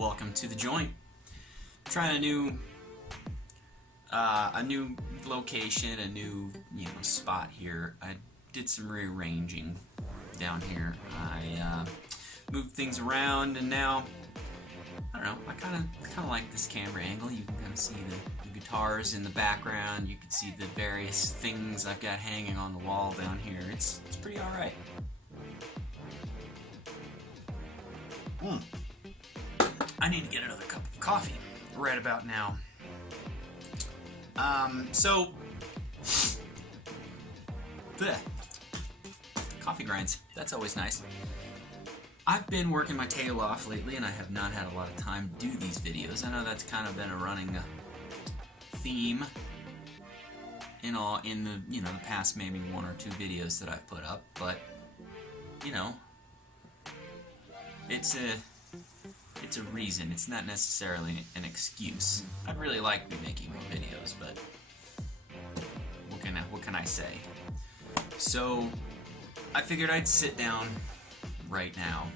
welcome to the joint. Trying a new location, a new spot here. I did some rearranging down here. I moved things around, and now I don't know. I kind of like this camera angle. You can kind of see the guitars in the background. You can see the various things I've got hanging on the wall down here. It's pretty all right. I need to get another cup of coffee right about now. Coffee grinds. That's always nice. I've been working my tail off lately, and I have not had a lot of time to do these videos. I know that's kind of been a running theme in the past maybe 1 or 2 videos that I've put up, but it's a reason. It's not necessarily an excuse. I'd really like to be making more videos, but what can I say? So I figured I'd sit down right now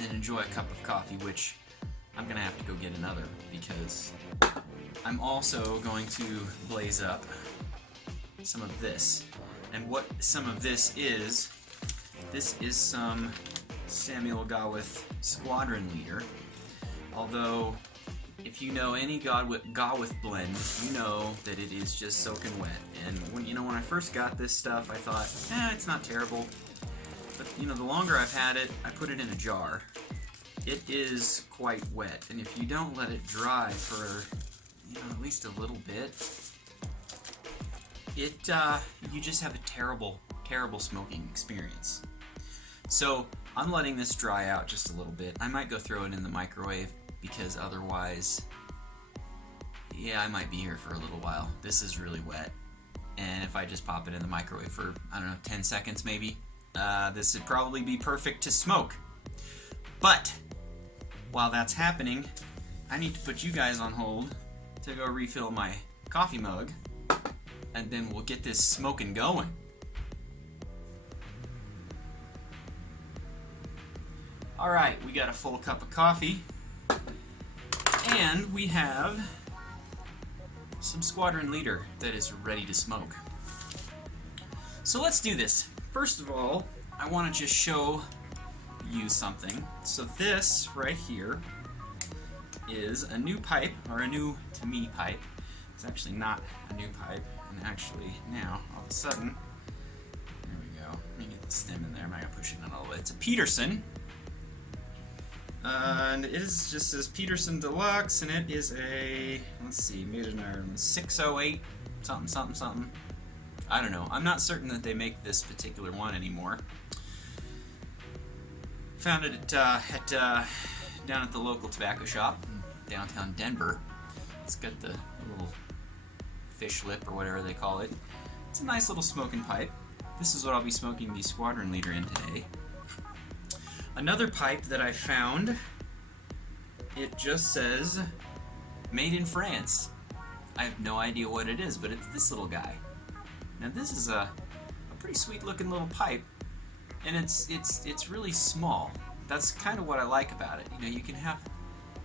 and enjoy a cup of coffee, which I'm gonna have to go get another because I'm also going to blaze up some of this. And what some of this is some Sameul Gawith Squadron Leader. Although, if you know any Gawith blend, you know that it is just soaking wet. And when I first got this stuff, I thought, it's not terrible. But the longer I've had it, I put it in a jar. It is quite wet, and if you don't let it dry for at least a little bit, you just have a terrible smoking experience. So I'm letting this dry out just a little bit. I might go throw it in the microwave because otherwise, I might be here for a little while. This is really wet, and if I just pop it in the microwave for, I don't know, 10 seconds maybe, this would probably be perfect to smoke. But while that's happening, I need to put you guys on hold to go refill my coffee mug, and then we'll get this smoking going. Alright, we got a full cup of coffee, and we have some Squadron Leader that is ready to smoke. So let's do this. First of all, I want to just show you something. So this right here is a new pipe, or a new to me pipe. It's actually not a new pipe, and actually now, all of a sudden, there we go. Let me get the stem in there. I'm not gonna push it in all the way. It's a Peterson. And it just says Peterson Deluxe, and it is a, let's see, made in Ireland, 608 something. I don't know. I'm not certain that they make this particular one anymore. Found it down at the local tobacco shop in downtown Denver. It's got the little fish lip or whatever they call it. It's a nice little smoking pipe. This is what I'll be smoking the Squadron Leader in today. Another pipe that I found, it just says made in France. I have no idea what it is, but it's this little guy. Now this is a pretty sweet looking little pipe, and it's really small. That's kind of what I like about it. You can have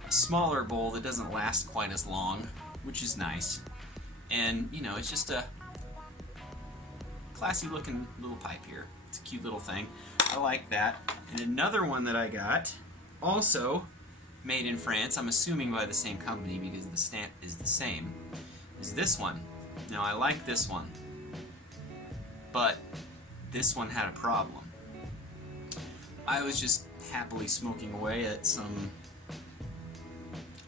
a smaller bowl that doesn't last quite as long, which is nice. And it's just a classy looking little pipe here. It's a cute little thing. I like that. And another one that I got, also made in France, I'm assuming by the same company because the stamp is the same, is this one. Now I like this one, but this one had a problem. I was just happily smoking away at some,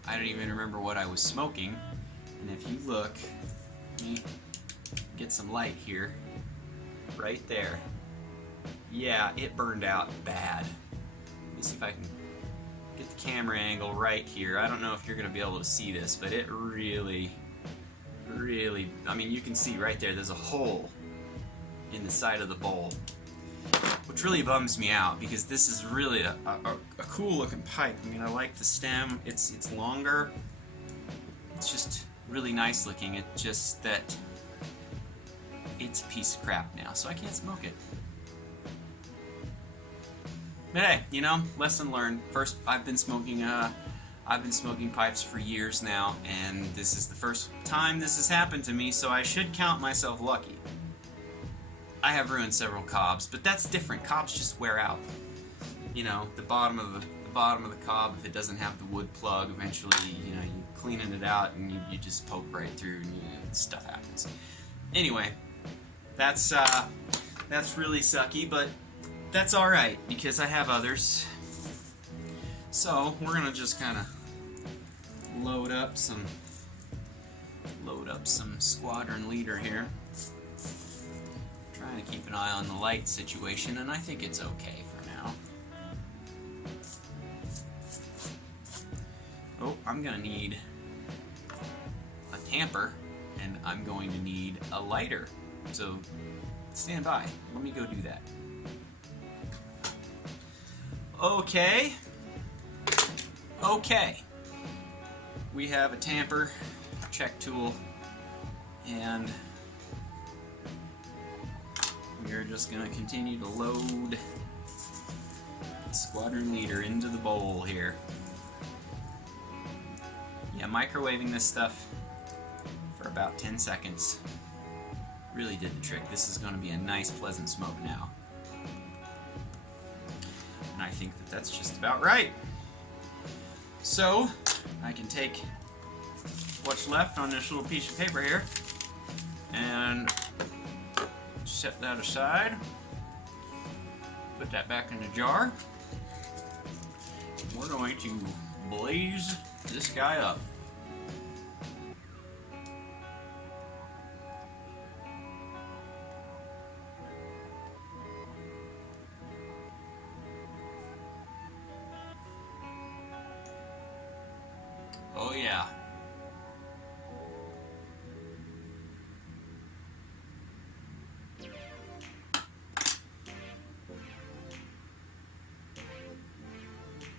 I don't even remember what I was smoking, and if you look, let me get some light here, right there. Yeah, it burned out bad. Let me see if I can get the camera angle right here. I don't know if you're going to be able to see this, but it really, I mean, you can see right there's a hole in the side of the bowl, which really bums me out because this is really a cool looking pipe. I mean, I like the stem. It's longer. It's just really nice looking. It's just that it's a piece of crap now, so I can't smoke it. But hey, lesson learned. First, I've been smoking I've been smoking pipes for years now, and this is the first time this has happened to me, so I should count myself lucky. I have ruined several cobs, but that's different. Cobs just wear out. You know, the bottom of the cob, if it doesn't have the wood plug, eventually, you know, you cleaning it out and you just poke right through and stuff happens. Anyway, that's really sucky, but that's alright because I have others. So we're gonna just kind of load up some Squadron Leader here. Trying to keep an eye on the light situation, and I think it's okay for now. Oh, I'm gonna need a tamper, and I'm going to need a lighter. So stand by. Let me go do that. Okay. Okay. We have a tamper, check tool, and we're just going to continue to load the Squadron Leader into the bowl here. Yeah, microwaving this stuff for about 10 seconds really did the trick. This is going to be a nice, pleasant smoke now. And I think that that's just about right. So, I can take what's left on this little piece of paper here and set that aside. Put that back in the jar. We're going to blaze this guy up. Oh yeah.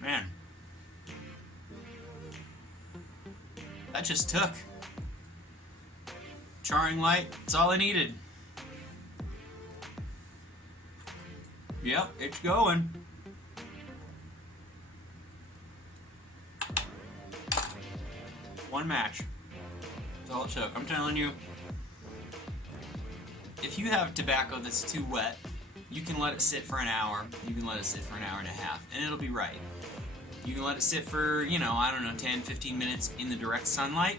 Man. That just took. Charring light, it's all I needed. Yep, it's going. One match. That's all it took. I'm telling you, if you have tobacco that's too wet, you can let it sit for an hour. You can let it sit for an hour and a half, and it'll be right. You can let it sit for, you know, I don't know, 10, 15 minutes in the direct sunlight.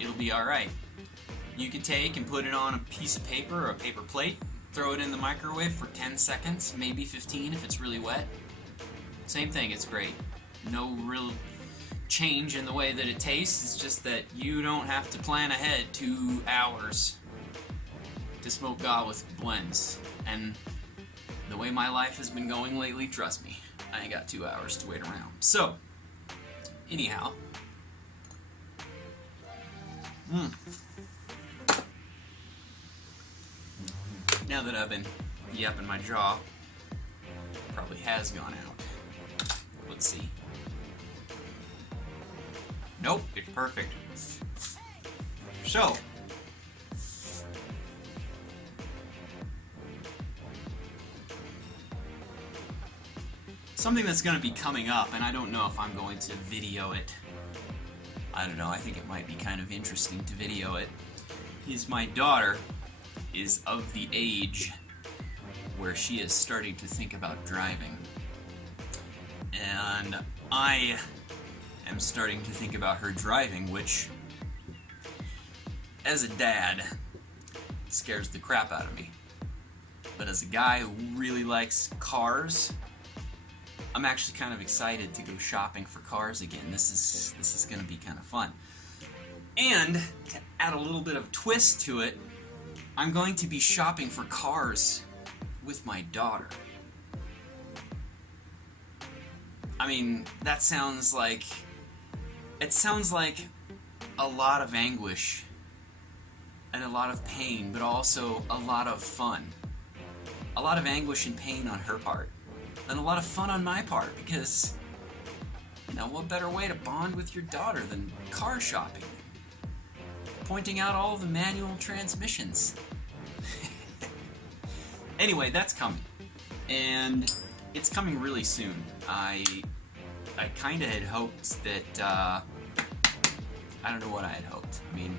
It'll be alright. You can take and put it on a piece of paper or a paper plate, throw it in the microwave for 10 seconds, maybe 15 if it's really wet. Same thing, it's great. No real change in the way that it tastes. It's just that you don't have to plan ahead 2 hours to smoke Gawith blends. And the way my life has been going lately, trust me, I ain't got 2 hours to wait around. So, anyhow. Now that I've been yapping my jaw, probably has gone out. Let's see. Nope, it's perfect. So, something that's going to be coming up, and I don't know if I'm going to video it. I don't know, I think it might be kind of interesting to video it. Is my daughter is of the age where she is starting to think about driving. And I am starting to think about her driving, which, as a dad, scares the crap out of me. But as a guy who really likes cars, I'm actually kind of excited to go shopping for cars again. This is going to be kind of fun. And to add a little bit of twist to it, I'm going to be shopping for cars with my daughter. I mean, that sounds like... It sounds like a lot of anguish and a lot of pain, but also a lot of fun. A lot of anguish and pain on her part, and a lot of fun on my part, because, you know, what better way to bond with your daughter than car shopping? Pointing out all the manual transmissions. Anyway, that's coming. And it's coming really soon. I kind of had hoped that, I don't know what I had hoped. I mean,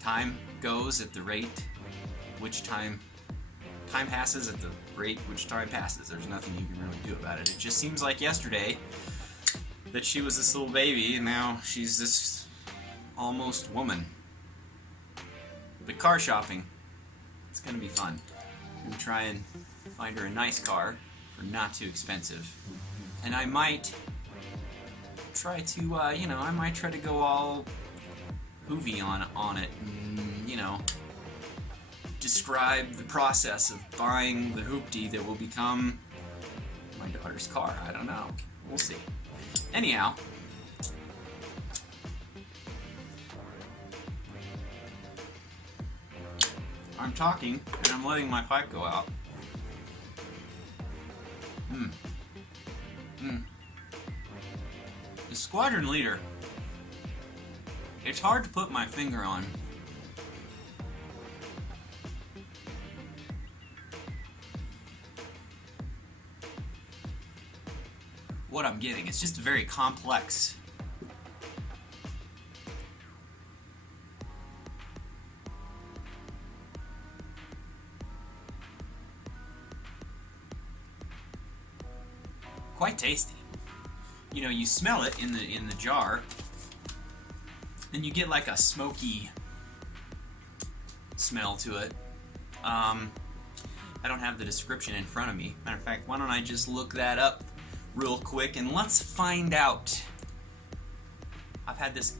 time goes at the rate which time passes at the rate which time passes. There's nothing you can really do about it. It just seems like yesterday that she was this little baby, and now she's this almost woman. But car shopping, it's going to be fun. I'm going to try and find her a nice car for not too expensive. And I might try to, you know, I might try to go all hoovy on it and, you know, describe the process of buying the hoopty that will become my daughter's car. I don't know. We'll see. Anyhow, I'm talking and I'm letting my pipe go out. The Squadron Leader. It's hard to put my finger on. What I'm getting. It's just very complex. Quite tasty. You know, you smell it in the jar, and you get like a smoky smell to it. I don't have the description in front of me. Matter of fact, why don't I just look that up real quick and let's find out. I've had this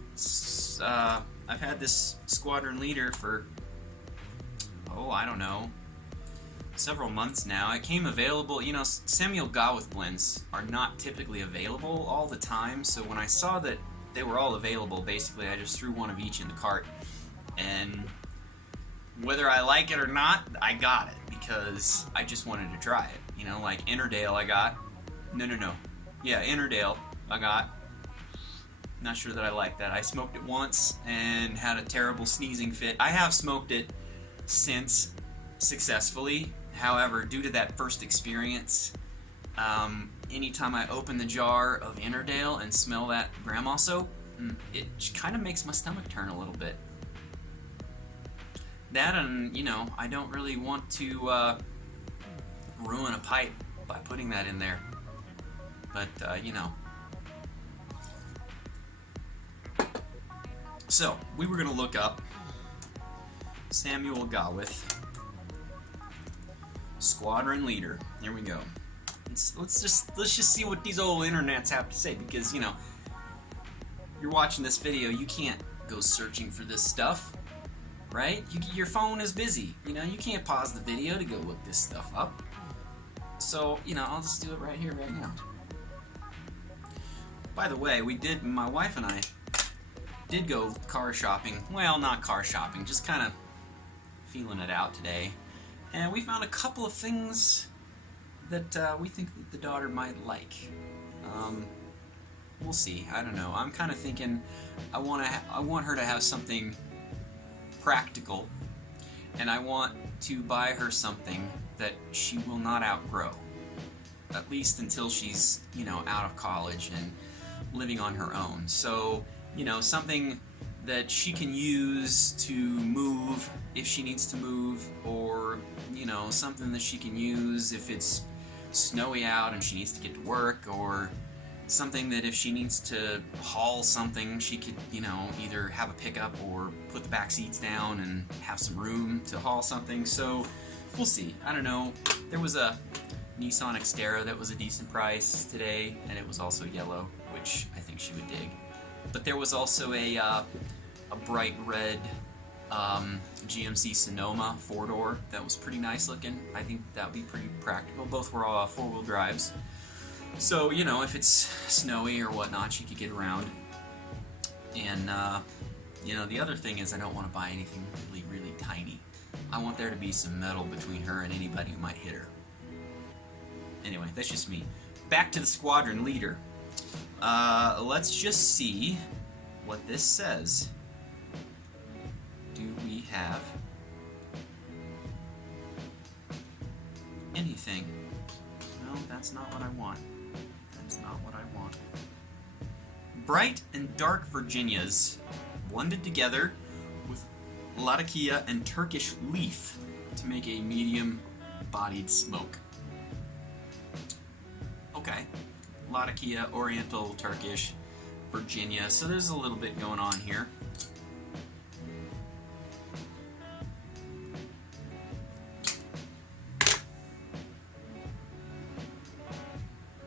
Squadron Leader for, oh, I don't know, several months now. It came available. You know, Sameul Gawith blends are not typically available all the time, so when I saw that they were all available, basically I just threw one of each in the cart, and whether I like it or not, I got it because I just wanted to try it. You know, like Innerdale I got. Yeah, Innerdale I got. Not sure that I like that. I smoked it once and had a terrible sneezing fit. I have smoked it since successfully. However, due to that first experience, anytime I open the jar of Innerdale and smell that grandma soap, it kind of makes my stomach turn a little bit. That, and, you know, I don't really want to ruin a pipe by putting that in there. But, you know. So, we were going to look up Sameul Gawith, Squadron Leader. Here we go. Let's just see what these old internets have to say, because, you know, you're watching this video, you can't go searching for this stuff, right? Your phone is busy. You know, you can't pause the video to go look this stuff up. So, you know, I'll just do it right here, right now. By the way, my wife and I did go car shopping. Well, not car shopping, just kind of feeling it out today. And we found a couple of things that we think that the daughter might like. We'll see. I don't know. I'm kind of thinking I want her to have something practical, and I want to buy her something that she will not outgrow, at least until she's, you know, out of college and living on her own. So, you know, something that she can use to move if she needs to move, or, you know, something that she can use if it's snowy out and she needs to get to work, or something that if she needs to haul something, she could, you know, either have a pickup or put the back seats down and have some room to haul something. So we'll see. I don't know. There was a Nissan Xterra that was a decent price today, and it was also yellow, which I think she would dig. But there was also a bright red GMC Sonoma 4-door that was pretty nice looking. I think that would be pretty practical. Both were all 4-wheel drives. So, you know, if it's snowy or whatnot, she could get around. And, you know, the other thing is I don't want to buy anything really, really tiny. I want there to be some metal between her and anybody who might hit her. Anyway, that's just me. Back to the Squadron Leader. Let's just see what this says. Do we have anything? No, that's not what I want. That's not what I want. bright and dark Virginias blended together with Latakia and Turkish leaf to make a medium-bodied smoke. Okay, Latakia, Oriental, Turkish, Virginia, so there's a little bit going on here.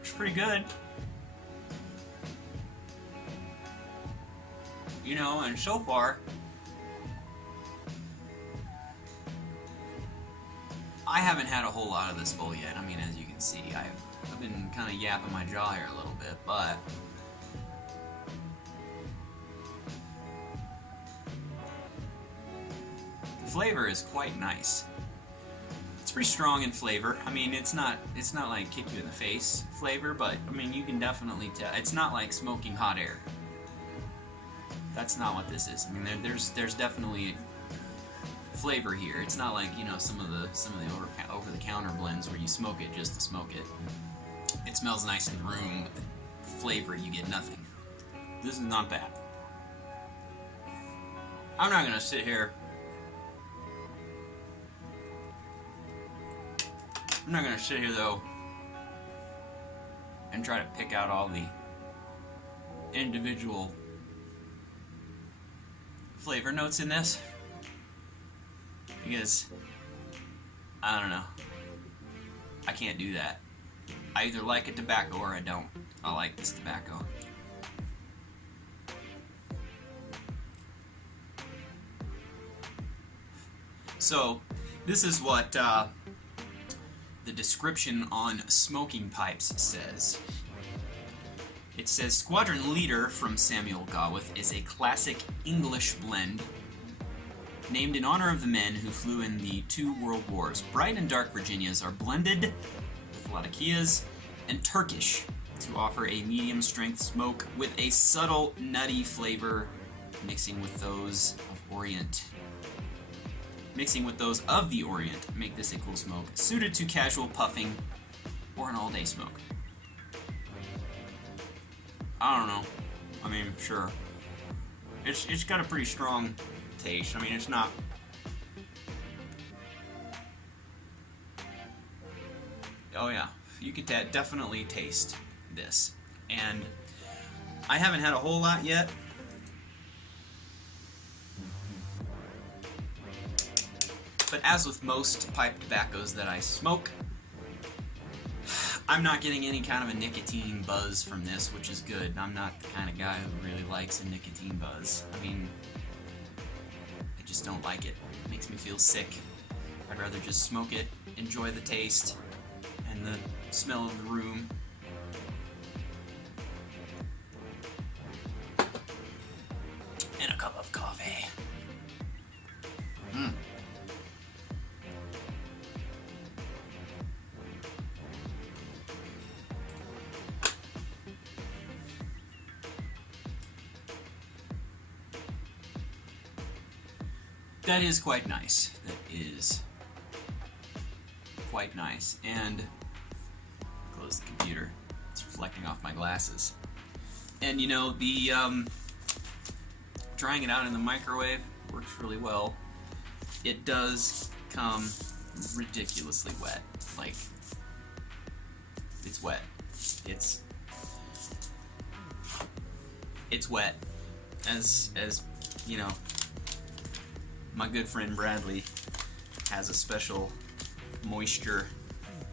It's pretty good. You know, and so far, I haven't had a whole lot of this bowl yet. I mean, as you can see, I've been kind of yapping my jaw here a little bit, but the flavor is quite nice. It's pretty strong in flavor. I mean, it's not like kick you in the face flavor, but I mean, you can definitely tell. It's not like smoking hot air. That's not what this is. I mean, there's definitely flavor here. It's not like, you know, some of the over-the-counter blends where you smoke it just to smoke it. It smells nice in the room, but the flavor, you get nothing. This is not that. I'm not gonna sit here. I'm not gonna sit here though and try to pick out all the individual flavor notes in this, because I don't know, I can't do that. I either like a tobacco or I don't. I like this tobacco. So this is what the description on smoking pipes says. It says, Squadron Leader from Sameul Gawith is a classic English blend named in honor of the men who flew in the 2 world wars. Bright and dark Virginias are blended with Latakias and Turkish to offer a medium-strength smoke with a subtle nutty flavor, mixing with those of the Orient make this a cool smoke, suited to casual puffing or an all-day smoke. I don't know. I mean, sure. It's got a pretty strong taste. I mean, it's not. Oh yeah, you could definitely taste this. And I haven't had a whole lot yet. But as with most pipe tobaccos that I smoke, I'm not getting any kind of a nicotine buzz from this, which is good. I'm not the kind of guy who really likes a nicotine buzz. I mean, I just don't like it. It makes me feel sick. I'd rather just smoke it, enjoy the taste, and the smell of the room. And a cup of coffee. That is quite nice. That is quite nice. And close the computer. It's reflecting off my glasses. And you know, the drying it out in the microwave works really well. It does come ridiculously wet. Like, it's wet. It's wet. As you know, my good friend Bradley has a special moisture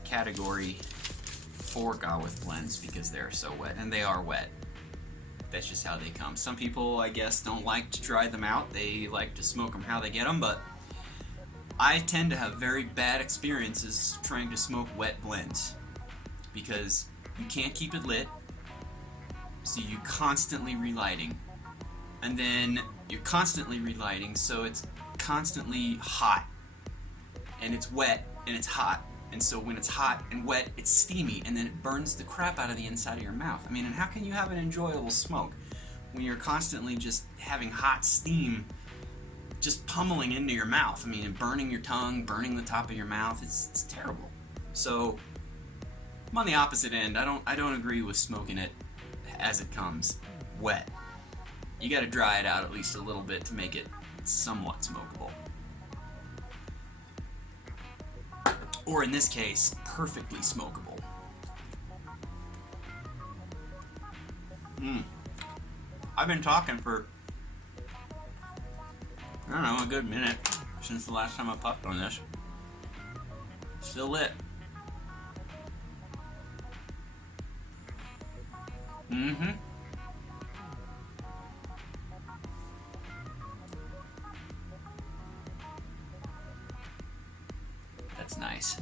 category for Gawith blends because they're so wet, and they are wet. That's just how they come. Some people, I guess, don't like to dry them out. They like to smoke them how they get them, but I tend to have very bad experiences trying to smoke wet blends because you can't keep it lit, so you're constantly relighting. And then you're constantly relighting, so it's constantly hot, and it's wet, and it's hot, and so when it's hot and wet, it's steamy, and then it burns the crap out of the inside of your mouth. I mean, and how can you have an enjoyable smoke when you're constantly just having hot steam just pummeling into your mouth? I mean, and burning your tongue, burning the top of your mouth. It's terrible. So I'm on the opposite end. I don't agree with smoking it as it comes. wet. You got to dry it out at least a little bit to make it somewhat smokable. Or in this case, perfectly smokable. I've been talking for, I don't know, a good minute since the last time I puffed on this. Still lit. That's nice.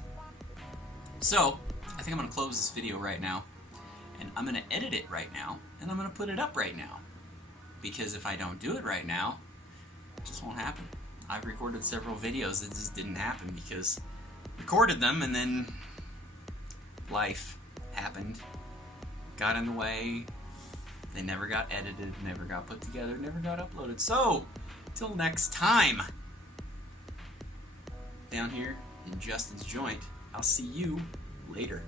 So, I think I'm going to close this video right now, and I'm going to edit it right now, and I'm going to put it up right now. Because if I don't do it right now, it just won't happen. I've recorded several videos that just didn't happen because I recorded them and then life happened, got in the way, they never got edited, never got put together, never got uploaded. So, till next time, down here in Justin's joint, I'll see you later.